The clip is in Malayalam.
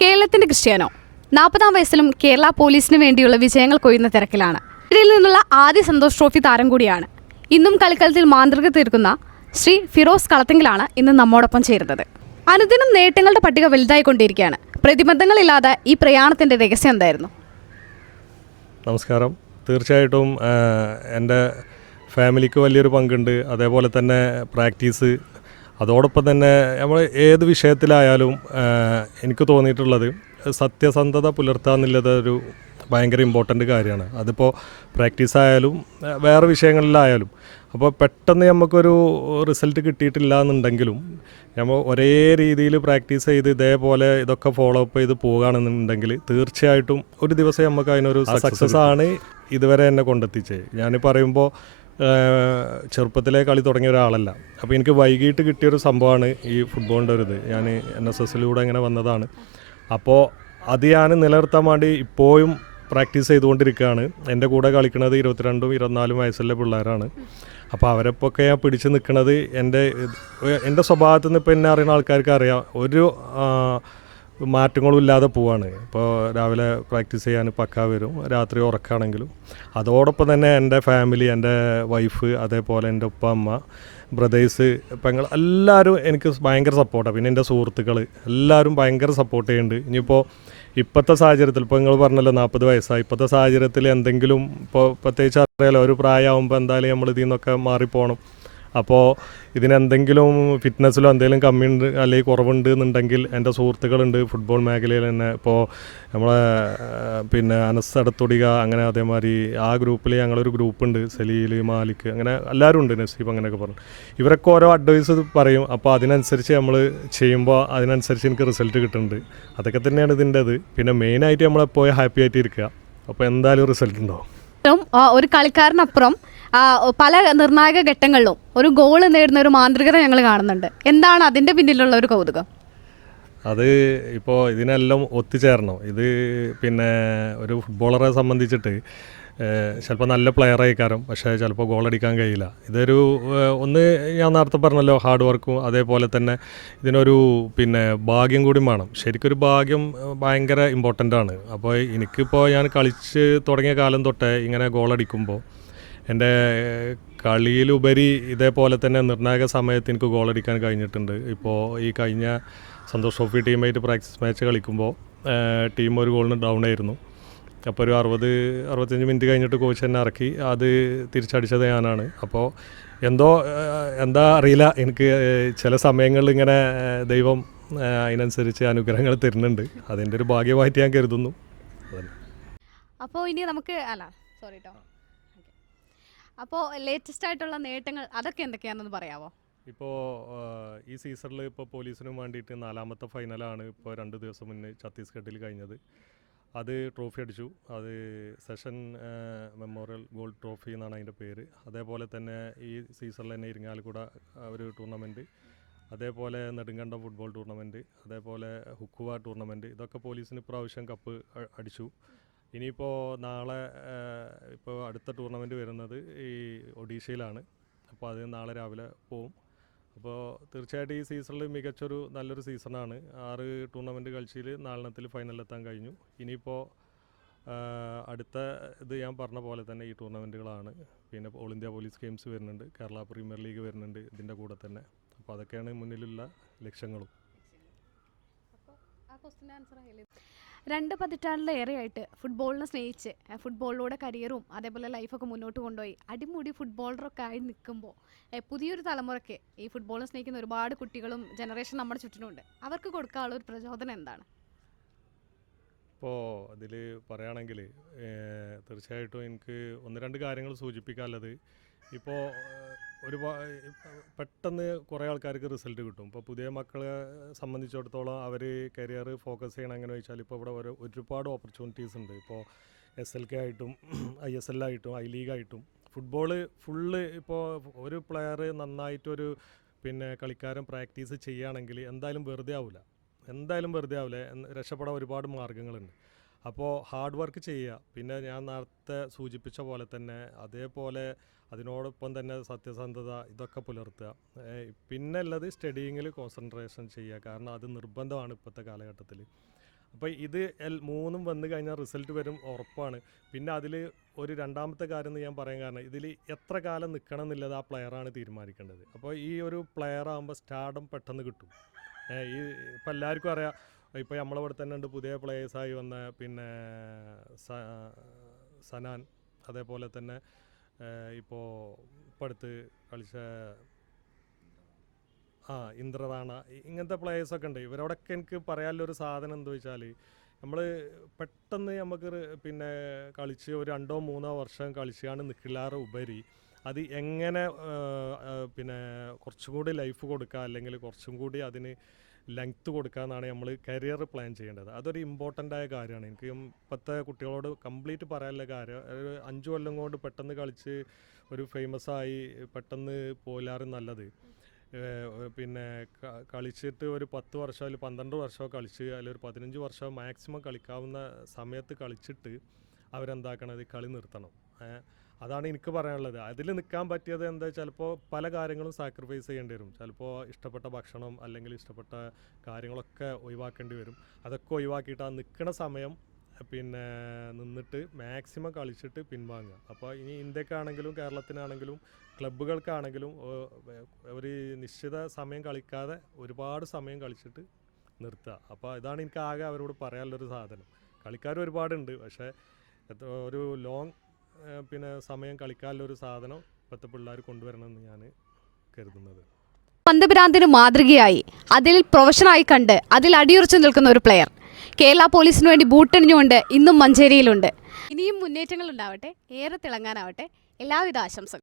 കേരളത്തിന്റെ ക്രിസ്ത്യാനോ 40-ാം വയസ്സിലും കേരള പോലീസിന് വേണ്ടിയുള്ള വിജയങ്ങൾ കൊയ്യുന്ന തിരക്കിലാണ്. ഇതിൽ നിന്നുള്ള ആദ്യ സന്തോഷ് ട്രോഫി താരം കൂടിയാണ്. ഇന്നും കളിക്കളത്തിൽ മാന്ത്രിക തീർക്കുന്ന ശ്രീ ഫിറോസ് കളത്തിങ്കിലാണ് ഇന്ന് നമ്മോടൊപ്പം ചേരുന്നത്. അനുദിനം നേട്ടങ്ങളുടെ പട്ടിക വലുതായിക്കൊണ്ടിരിക്കുകയാണ്. പ്രതിബന്ധങ്ങളില്ലാതെ ഈ പ്രയാണത്തിന്റെ രഹസ്യം എന്തായിരുന്നു? നമസ്കാരം. തീർച്ചയായിട്ടും എൻ്റെ ഫാമിലിക്ക് വലിയൊരു പങ്കുണ്ട്. അതേപോലെ തന്നെ പ്രാക്ടീസ്, അതോടൊപ്പം തന്നെ നമ്മൾ ഏത് വിഷയത്തിലായാലും എനിക്ക് തോന്നിയിട്ടുള്ളത് സത്യസന്ധത പുലർത്തുക എന്നുള്ളത് ഒരു ഭയങ്കര ഇമ്പോർട്ടൻ്റ് കാര്യമാണ്. അതിപ്പോൾ പ്രാക്ടീസ് ആയാലും വേറെ വിഷയങ്ങളിലായാലും. അപ്പോൾ പെട്ടെന്ന് നമുക്കൊരു റിസൾട്ട് കിട്ടിയിട്ടില്ല എന്നുണ്ടെങ്കിലും നമ്മൾ ഒരേ രീതിയിൽ പ്രാക്ടീസ് ചെയ്ത് ഇതേപോലെ ഇതൊക്കെ ഫോളോ അപ്പ് ചെയ്ത് പോകുകയാണെന്നുണ്ടെങ്കിൽ തീർച്ചയായിട്ടും ഒരു ദിവസം നമുക്ക് അതിനൊരു സക്സസ് ആണ് ഇതുവരെ എന്നെ കൊണ്ടെത്തിച്ചത്. ഞാൻ പറയുമ്പോൾ ചെറുപ്പത്തിലെ കളി തുടങ്ങിയ ഒരാളല്ല. അപ്പോൾ എനിക്ക് വൈകിട്ട് കിട്ടിയൊരു സംഭവമാണ് ഈ ഫുട്ബോളിൻ്റെ ഒരു ഇത്. ഞാൻ NSSലൂടെ ഇങ്ങനെ വന്നതാണ്. അപ്പോൾ അത് ഞാൻ നിലനിർത്താൻ വേണ്ടി ഇപ്പോഴും പ്രാക്ടീസ് ചെയ്തുകൊണ്ടിരിക്കുകയാണ്. എൻ്റെ കൂടെ കളിക്കുന്നത് 22 24 വയസ്സുള്ള പിള്ളേരാണ്. അപ്പോൾ അവരെപ്പൊക്കെ ഞാൻ പിടിച്ച് നിൽക്കുന്നത് എൻ്റെ സ്വഭാവത്തിൽ നിന്ന് ഇപ്പോൾ എന്നെ അറിയുന്ന ആൾക്കാർക്ക് അറിയാം. ഒരു മാറ്റങ്ങളും ഇല്ലാതെ പോവാണ്. ഇപ്പോൾ രാവിലെ പ്രാക്ടീസ് ചെയ്യാൻ പക്കാ വരും, രാത്രി ഉറക്കാണെങ്കിലും. അതോടൊപ്പം തന്നെ എൻ്റെ ഫാമിലി, എൻ്റെ വൈഫ്, അതേപോലെ എൻ്റെ ഉപ്പ അമ്മ, ബ്രദേഴ്സ്, പെങ്ങൾ എല്ലാവരും എനിക്ക് ഭയങ്കര സപ്പോർട്ടാണ്. പിന്നെ എൻ്റെ സുഹൃത്തുക്കൾ എല്ലാവരും ഭയങ്കര സപ്പോർട്ട് ചെയ്യുന്നുണ്ട്. ഇനിയിപ്പോൾ ഇപ്പോഴത്തെ സാഹചര്യത്തിൽ, ഇപ്പോൾ നിങ്ങൾ പറഞ്ഞല്ലോ 40 വയസ്സായി, ഇപ്പോഴത്തെ സാഹചര്യത്തിൽ എന്തെങ്കിലും ഇപ്പോൾ പ്രത്യേകിച്ച് അറിയാലോ, ഒരു പ്രായമാകുമ്പോൾ എന്തായാലും നമ്മൾ ഇതിൽ നിന്നൊക്കെ മാറിപ്പോകണം. അപ്പോൾ ഇതിനെന്തെങ്കിലും ഫിറ്റ്നസ്സിലോ എന്തെങ്കിലും കമ്മിയുണ്ട് അല്ലെങ്കിൽ കുറവുണ്ട് എന്നുണ്ടെങ്കിൽ എൻ്റെ സുഹൃത്തുക്കളുണ്ട് ഫുട്ബോൾ മേഖലയിൽ തന്നെ. ഇപ്പോൾ നമ്മളെ പിന്നെ അനസ് അടത്തൊടിക, അങ്ങനെ അതേമാതിരി ആ ഗ്രൂപ്പിൽ ഞങ്ങളൊരു ഗ്രൂപ്പുണ്ട്, സലീൽ, മാലിക്, അങ്ങനെ എല്ലാവരും ഉണ്ട്, നസീബ്, അങ്ങനെയൊക്കെ പറഞ്ഞു. ഇവരൊക്കെ ഓരോ അഡ്വൈസ് പറയും. അപ്പോൾ അതിനനുസരിച്ച് നമ്മൾ ചെയ്യുമ്പോൾ അതിനനുസരിച്ച് എനിക്ക് റിസൾട്ട് കിട്ടുന്നുണ്ട്. അതൊക്കെ തന്നെയാണ് ഇതിൻ്റെ ഇത്. പിന്നെ മെയിനായിട്ട് നമ്മളെപ്പോഴും ഹാപ്പി ആയിട്ട് ഇരിക്കുക. അപ്പോൾ എന്തായാലും റിസൾട്ട് ഉണ്ടാവും. ഒരു കളിക്കാരനപ്പുറം പല നിർണായക ഘട്ടങ്ങളിലും ഒരു ഗോൾ നേടുന്ന ഒരു മാന്ത്രികത ഞങ്ങൾ കാണുന്നുണ്ട്. എന്താണ് അതിൻ്റെ പിന്നിലുള്ള ഒരു കൗതുകം? അത് ഇപ്പോൾ ഇതിനെല്ലാം ഒത്തുചേരണം. ഇത് പിന്നെ ഒരു ഫുട്ബോളറെ സംബന്ധിച്ചിട്ട് ചിലപ്പോൾ നല്ല പ്ലെയർ ആയിക്കാരം, പക്ഷേ ചിലപ്പോൾ ഗോളടിക്കാൻ കഴിയില്ല. ഇതൊരു ഒന്ന് ഞാൻ നേരത്തെ പറഞ്ഞല്ലോ, ഹാർഡ് വർക്കും അതേപോലെ തന്നെ ഇതിനൊരു പിന്നെ ഭാഗ്യം കൂടി വേണം. ശരിക്കൊരു ഭാഗ്യം ഭയങ്കര ഇമ്പോർട്ടൻ്റ് ആണ്. അപ്പോൾ എനിക്കിപ്പോൾ ഞാൻ കളിച്ച് തുടങ്ങിയ കാലം തൊട്ടേ ഇങ്ങനെ ഗോളടിക്കുമ്പോൾ എൻ്റെ കളിയിലുപരി ഇതേപോലെ തന്നെ നിർണായക സമയത്ത് എനിക്ക് ഗോളടിക്കാൻ കഴിഞ്ഞിട്ടുണ്ട്. ഇപ്പോൾ ഈ കഴിഞ്ഞ സന്തോഷ് ട്രോഫി ടീമായിട്ട് പ്രാക്ടീസ് മാച്ച് കളിക്കുമ്പോൾ ടീം ഒരു ഗോളിന് ഡൗൺ ആയിരുന്നു. അപ്പോൾ ഒരു 60-65 മിനിറ്റ് കഴിഞ്ഞിട്ട് കോച്ച് എന്നെ ഇറക്കി. അത് തിരിച്ചടിച്ചത് ഞാനാണ്. അപ്പോൾ എന്താ അറിയില്ല, എനിക്ക് ചില സമയങ്ങളിൽ ഇങ്ങനെ ദൈവം അതിനനുസരിച്ച് അനുഗ്രഹങ്ങൾ തരുന്നുണ്ട്. അതിൻ്റെ ഒരു ഭാഗ്യമായിട്ട് ഞാൻ കരുതുന്നു. അപ്പോൾ ഇനി നമുക്ക് അപ്പോൾ ലേറ്റസ്റ്റ് ആയിട്ടുള്ള നേട്ടങ്ങൾ അതൊക്കെ എന്തൊക്കെയാണെന്ന് പറയാമോ? ഇപ്പോൾ ഈ സീസണിൽ ഇപ്പോൾ പോലീസിനും വേണ്ടിയിട്ട് 4ാമത്തെ ഫൈനലാണ് ഇപ്പോൾ 2 ദിവസം മുന്നേ ഛത്തീസ്ഗഡിൽ കഴിഞ്ഞത്. അത് ട്രോഫി അടിച്ചു. അത് സെഷൻ മെമ്മോറിയൽ ഗോൾഡ് ട്രോഫി എന്നാണ് അതിൻ്റെ പേര്. അതേപോലെ തന്നെ ഈ സീസണിൽ തന്നെ ഇരിങ്ങാലക്കുട ഒരു ടൂർണമെൻറ്റ്, അതേപോലെ നെടുങ്കണ്ടം ഫുട്ബോൾ ടൂർണമെൻറ്റ്, അതേപോലെ ഹുക്കുവ ടൂർണമെൻറ്റ്, ഇതൊക്കെ പോലീസിന് ഇപ്രാവശ്യം കപ്പ് അടിച്ചു. ഇനിയിപ്പോൾ നാളെ ഇപ്പോൾ അടുത്ത ടൂർണമെൻറ്റ് വരുന്നത് ഈ ഒഡീഷയിലാണ്. അപ്പോൾ അത് നാളെ രാവിലെ പോവും. അപ്പോൾ തീർച്ചയായിട്ടും ഈ സീസണിൽ നല്ലൊരു സീസണാണ്. 6 ടൂർണമെൻറ്റ് കളിച്ചിൽ 4 ഫൈനലിലെത്താൻ കഴിഞ്ഞു. ഇനിയിപ്പോൾ അടുത്ത ഇത് ഞാൻ പറഞ്ഞ പോലെ തന്നെ ഈ ടൂർണമെൻറ്റുകളാണ്. പിന്നെ ഓൾ ഇന്ത്യ പോലീസ് ഗെയിംസ് വരുന്നുണ്ട്, കേരള പ്രീമിയർ ലീഗ് വരുന്നുണ്ട് ഇതിൻ്റെ കൂടെ തന്നെ. അപ്പോൾ അതൊക്കെയാണ് മുന്നിലുള്ള ലക്ഷ്യങ്ങളും. 2 പതിറ്റാണ്ടിലേറെയായിട്ട് ഫുട്ബോളിനെ സ്നേഹിച്ച് ഫുട്ബോളിലൂടെ കരിയറും അതേപോലെ ലൈഫൊക്കെ മുന്നോട്ട് കൊണ്ടുപോയി അടിമുടി ഫുട്ബോളറൊക്കെ ആയി നിൽക്കുമ്പോൾ പുതിയൊരു തലമുറയ്ക്ക് ഈ ഫുട്ബോളിനെ സ്നേഹിക്കുന്ന ഒരുപാട് കുട്ടികളും ജനറേഷൻ നമ്മുടെ ചുറ്റിനുണ്ട്. അവർക്ക് കൊടുക്കാനുള്ള ഒരു പ്രചോദനം എന്താണ്? ഇപ്പോൾ അതിൽ പറയുകയാണെങ്കിൽ തീർച്ചയായിട്ടും എനിക്ക് 1-2 കാര്യങ്ങൾ സൂചിപ്പിക്കാനുള്ളത്. ഇപ്പോൾ പെട്ടെന്ന് കുറേ ആൾക്കാർക്ക് റിസൾട്ട് കിട്ടും. ഇപ്പോൾ പുതിയ മക്കളെ സംബന്ധിച്ചിടത്തോളം അവർ കരിയർ ഫോക്കസ് ചെയ്യണം. എങ്ങനെ വെച്ചാൽ ഇപ്പോൾ ഇവിടെ ഒരുപാട് ഓപ്പർച്യൂണിറ്റീസ് ഉണ്ട്. ഇപ്പോൾ SLK ആയിട്ടും ISL ആയിട്ടും I ലീഗ് ആയിട്ടും ഫുള്ള് ഇപ്പോൾ ഒരു പ്ലെയർ നന്നായിട്ടൊരു പിന്നെ കളിക്കാരൻ പ്രാക്ടീസ് ചെയ്യുകയാണെങ്കിൽ എന്തായാലും വെറുതെ ആവില്ല. രക്ഷപ്പെടാൻ ഒരുപാട് മാർഗ്ഗങ്ങളുണ്ട്. അപ്പോൾ ഹാർഡ് വർക്ക് ചെയ്യുക. പിന്നെ ഞാൻ നേരത്തെ സൂചിപ്പിച്ച പോലെ തന്നെ അതേപോലെ അതിനോടൊപ്പം തന്നെ സത്യസന്ധത ഇതൊക്കെ പുലർത്തുക. പിന്നെ ഉള്ളത് സ്റ്റഡിയിങ്ങിൽ കോൺസെൻട്രേഷൻ ചെയ്യുക. കാരണം അത് നിർബന്ധമാണ് ഇപ്പോഴത്തെ കാലഘട്ടത്തിൽ. അപ്പോൾ ഇത് മൂന്നും വന്നു കഴിഞ്ഞാൽ റിസൾട്ട് വരും ഉറപ്പാണ്. പിന്നെ അതിൽ ഒരു രണ്ടാമത്തെ കാര്യം എന്ന് ഞാൻ പറയാൻ കാരണം ഇതിൽ എത്ര കാലം നിൽക്കണം എന്നുള്ളത് ആ പ്ലെയറാണ് തീരുമാനിക്കേണ്ടത്. അപ്പോൾ ഈ ഒരു പ്ലെയർ ആകുമ്പോൾ സ്റ്റാർഡം പെട്ടെന്ന് കിട്ടും. ഈ ഇപ്പം എല്ലാവർക്കും അറിയാം, ഇപ്പോൾ നമ്മളിവിടെ തന്നെ ഉണ്ട് പുതിയ പ്ലേയേഴ്സായി വന്ന പിന്നെ സനാൻ, അതേപോലെ തന്നെ ഇപ്പോൾ അടുത്ത് കളിച്ച ഇന്ദ്രറാണ, ഇങ്ങനത്തെ പ്ലേയേഴ്സൊക്കെ ഉണ്ട്. ഇവരോടൊക്കെ എനിക്ക് പറയാനുള്ളൊരു സാധനം എന്താ വെച്ചാൽ, നമ്മൾ പെട്ടെന്ന് നമുക്ക് പിന്നെ കളിച്ച് ഒരു 2-3 വർഷം കളിച്ചാണ് നിൽക്കില്ലാറ് ഉപരി അത് എങ്ങനെ പിന്നെ കുറച്ചും കൂടി ലൈഫ് കൊടുക്കുക, അല്ലെങ്കിൽ കുറച്ചും കൂടി അതിന് ലെങ്ത്ത് കൊടുക്കുക എന്നാണ് നമ്മൾ കരിയർ പ്ലാൻ ചെയ്യേണ്ടത്. അതൊരു ഇമ്പോർട്ടൻ്റ് ആയ കാര്യമാണ്. എനിക്ക് ഇപ്പോഴത്തെ കുട്ടികളോട് കംപ്ലീറ്റ് പറയാനുള്ള കാര്യം, ഒരു 5 കൊല്ലം കൊണ്ട് പെട്ടെന്ന് കളിച്ച് ഒരു ഫേമസ് ആയി പെട്ടെന്ന് പോലാറ് നല്ലത്. പിന്നെ കളിച്ചിട്ട് ഒരു 10 വർഷം അല്ലെങ്കിൽ 12 വർഷമോ കളിച്ച്, അല്ലെങ്കിൽ ഒരു 15 വർഷം മാക്സിമം കളിക്കാവുന്ന സമയത്ത് കളിച്ചിട്ട് അവരെന്താക്കണത് കളി നിർത്തണം. അതാണ് എനിക്ക് പറയാനുള്ളത്. അതിൽ നിൽക്കാൻ പറ്റിയത് എന്താ, ചിലപ്പോൾ പല കാര്യങ്ങളും സാക്രിഫൈസ് ചെയ്യേണ്ടി വരും. ചിലപ്പോൾ ഇഷ്ടപ്പെട്ട ഭക്ഷണം അല്ലെങ്കിൽ ഇഷ്ടപ്പെട്ട കാര്യങ്ങളൊക്കെ ഒഴിവാക്കേണ്ടി വരും. അതൊക്കെ ഒഴിവാക്കിയിട്ട് ആ നിൽക്കുന്ന സമയം പിന്നെ നിന്നിട്ട് മാക്സിമം കളിച്ചിട്ട് പിൻവാങ്ങുക. അപ്പോൾ ഇനി ഇന്ത്യക്കാണെങ്കിലും കേരളത്തിനാണെങ്കിലും ക്ലബ്ബുകൾക്കാണെങ്കിലും ഒരു നിശ്ചിത സമയം കളിക്കാതെ ഒരുപാട് സമയം കളിച്ചിട്ട് നിർത്തുക. അപ്പോൾ ഇതാണ് എനിക്ക് ആകെ അവരോട് പറയാനുള്ളൊരു സാധനം. കളിക്കാർ ഒരുപാടുണ്ട്, പക്ഷേ ഒരു ലോങ് പിന്നെ സമയം കളിക്കാനുള്ളൊരു സാധനം ഇപ്പോഴത്തെ പിള്ളേർ കൊണ്ടുവരണമെന്ന് ഞാൻ കരുതുന്നത്. പന്ത് മാതൃകയായി അതിൽ പ്രൊഫഷനായി കണ്ട് അതിൽ അടിയുറച്ചു നിൽക്കുന്ന ഒരു പ്ലെയർ കേരള പോലീസിന് വേണ്ടി ബൂട്ടണിഞ്ഞുകൊണ്ട് ഇന്നും മഞ്ചേരിയിലുണ്ട്. ഇനിയും മുന്നേറ്റങ്ങൾ ഉണ്ടാവട്ടെ, ഏറെ തിളങ്ങാനാവട്ടെ. എല്ലാവിധ ആശംസകളും.